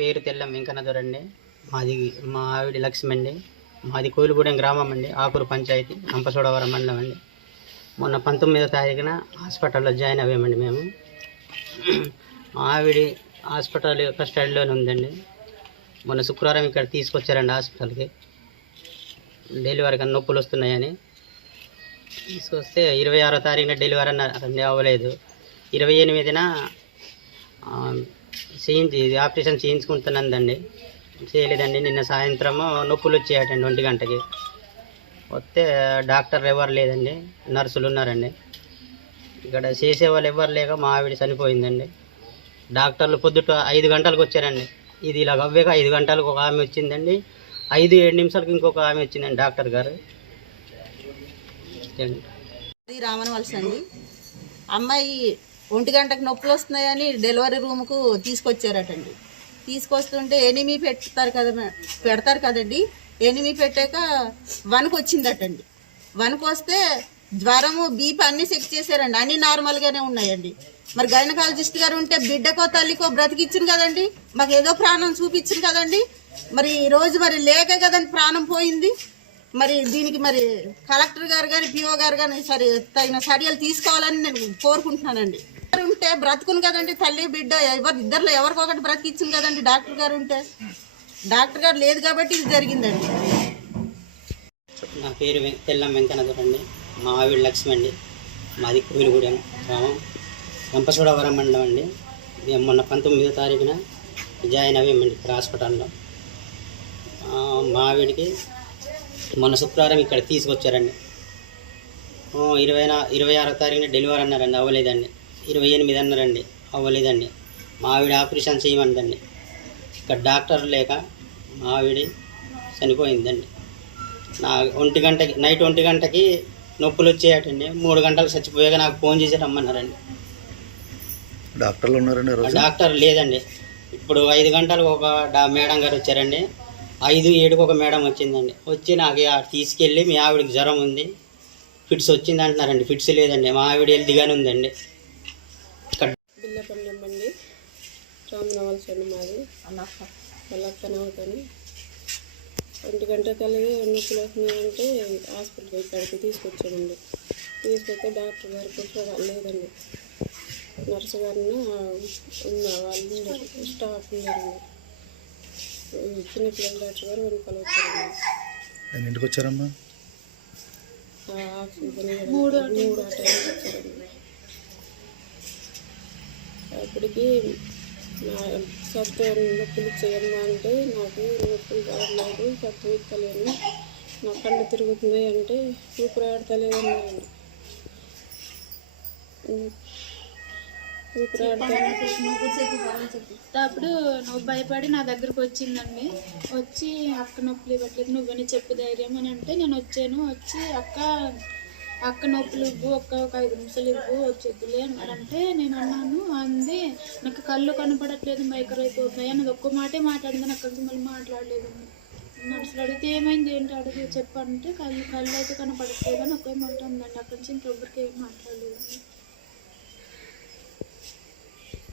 పేరు తెల్లం వెంకన్నదొరండి. మా ఆవిడ లక్ష్మి అండి. మాది కోయిలగూడెం గ్రామం అండి, ఆకూరు పంచాయతీ, రంపచోడవరం మండలం అండి. మొన్న 19వ తారీఖున హాస్పిటల్లో జాయిన్ అయ్యామండి మేము. మా ఆవిడ హాస్పిటల్ కస్టడీలోనే ఉందండి. మొన్న శుక్రవారం ఇక్కడ తీసుకొచ్చారండి హాస్పిటల్కి. డెలివరీకి నొప్పులు వస్తున్నాయని తీసుకొస్తే 26వ తారీఖున డెలివరీ అన్నారండి, అవ్వలేదు. 28న ఆపరేషన్ చేయించుకుంటున్నదండి, చేయలేదండి. నిన్న సాయంత్రము నొప్పులు వచ్చాయటండి 1 గంటకి. వస్తే డాక్టర్ ఎవరు లేదండి, నర్సులు ఉన్నారండి. ఇక్కడ చేసేవాళ్ళు ఎవరు లేక మా ఆవిడ చనిపోయిందండి. డాక్టర్లు పొద్దుట 5 గంటలకు వచ్చారండి. ఇది ఇలా అవ్వేక 5 గంటలకు ఒక ఆమె వచ్చిందండి, 5-7 నిమిషాలకు ఇంకొక ఆమె వచ్చిందండి డాక్టర్ గారు. రామన్ వలస అండి. అమ్మాయి 1 గంటకు నొప్పులు వస్తున్నాయని డెలివరీ రూమ్కు తీసుకొచ్చారటండి. తీసుకొస్తుంటే ఎనిమి పెడతారు కదండి. ఎనిమి పెట్టాక వణుకు వచ్చిందటండి. వణుకు వస్తే జ్వరము, బీపీ అన్నీ చెక్ చేశారండి, అన్నీ నార్మల్గానే ఉన్నాయండి. మరి గైనకాలజిస్ట్ గారు ఉంటే బిడ్డకో తల్లికో బ్రతికిచ్చింది కదండి, మాకు ఏదో ప్రాణం చూపించింది కదండి. మరి ఈరోజు మరి లేక కదండి ప్రాణం పోయింది. మరి దీనికి మరి కలెక్టర్ గారు కానీ పిఓ గారు కానీ తగిన చర్యలు తీసుకోవాలని నేను కోరుకుంటున్నానండి. ఉంటే బ్రతుకును కదండి, తల్లి బిడ్డ ఇద్దరిలో ఎవరికొకటి బ్రతికిచ్చింది కదండి డాక్టర్ గారు ఉంటే. డాక్టర్ గారు లేదు కాబట్టి ఇది జరిగిందండి. నా పేరు తెల్లం వెంకన్నదొరండి. మా ఆవిడ లక్ష్మి అండి. మాది కోయిలగూడెం గ్రామం, రంపచోడవరం మండలం అండి. మేము మొన్న 19వ తారీఖున జాయిన్ అయ్యామండి ఇక్కడ హాస్పిటల్లో. మా ఆవిడికి మొన్న శుక్రవారం ఇక్కడ తీసుకొచ్చారండి. 26వ తారీఖున డెలివరీ అన్నారండి, అవ్వలేదండి. 28 అన్నారండి, అవ్వలేదండి. మా ఆవిడ ఆపరేషన్ చేయమందండి. ఇక్కడ డాక్టర్ లేక మా ఆవిడ చనిపోయిందండి. నైట్ 1 గంటకి నొప్పులు వచ్చాయటండి. 3 గంటలకు చచ్చిపోయాక నాకు ఫోన్ చేసి రమ్మన్నారండి. డాక్టర్లు ఉన్నారండి? డాక్టర్ లేదండి. ఇప్పుడు 5 గంటలకు ఒక మేడం గారు వచ్చారండి, 5-7కు ఒక మేడం వచ్చిందండి. వచ్చి నాకు తీసుకెళ్ళి మీ ఆవిడకి జ్వరం ఉంది, ఫిట్స్ వచ్చింది అంటున్నారండి. ఫిట్స్ లేదండి, మా ఆవిడ హెల్తీగానే ఉందండి. బిల్లపల్లెమ్మండి, రామనవలస అండి మాది. పల్లక్కనవుతాను. 1 గంట కలిగి నొప్పులు వస్తున్నాయంటే హాస్పిటల్కి ఇక్కడికి తీసుకొచ్చామండి. తీసుకొస్తే డాక్టర్ గారు కూడా లేదండి, నర్సు గారిని ఉన్న వాళ్ళు స్టాఫ్ ఉన్నారండి. చిన్నపిల్లల డాక్టర్ గారు వెనకాల వచ్చారండి. ఇంటికి వచ్చారమ్మా? ఆక్సిజన్ 3 ఆ టైంకి వచ్చారండి. అప్పటికి సత్తు నొప్పులు చేయమ్మా అంటే నాకు నొప్పులు రావట్లేదు, సత్తు ఇక్కలేను, నా కళ్ళు తిరుగుతున్నాయి అంటే ఊపిరాడతలేదన్నాయండి. అప్పుడు నువ్వు భయపడి నా దగ్గరకు వచ్చిందండి. వచ్చి అక్క నొప్పులు ఇవ్వట్లేదు, నువ్వని చెప్పు ధైర్యం అని అంటే నేను వచ్చాను. వచ్చి అక్క నొప్పులు ఇవ్వు, ఒక 5 నిమిషాలు ఇవ్వు, వచ్చేద్దులే అన్నారంటే నేను అన్నాను. అంది నాకు కళ్ళు కనపడట్లేదు, మైకర్ అయిపోతున్నాయి అన్నది. ఒక్క మాటే మాట్లాడింది, నాకు కలిసి మళ్ళీ మాట్లాడలేదండి. నర్సులు అడిగితే ఏమైంది ఏంటి అడిగి చెప్పంటే కళ్ళు అయితే కనపడట్లేదు అని ఒకే మాట ఉందండి. అక్కడి నుంచి ఇంకొకరికి ఏం మాట్లాడలేదండి.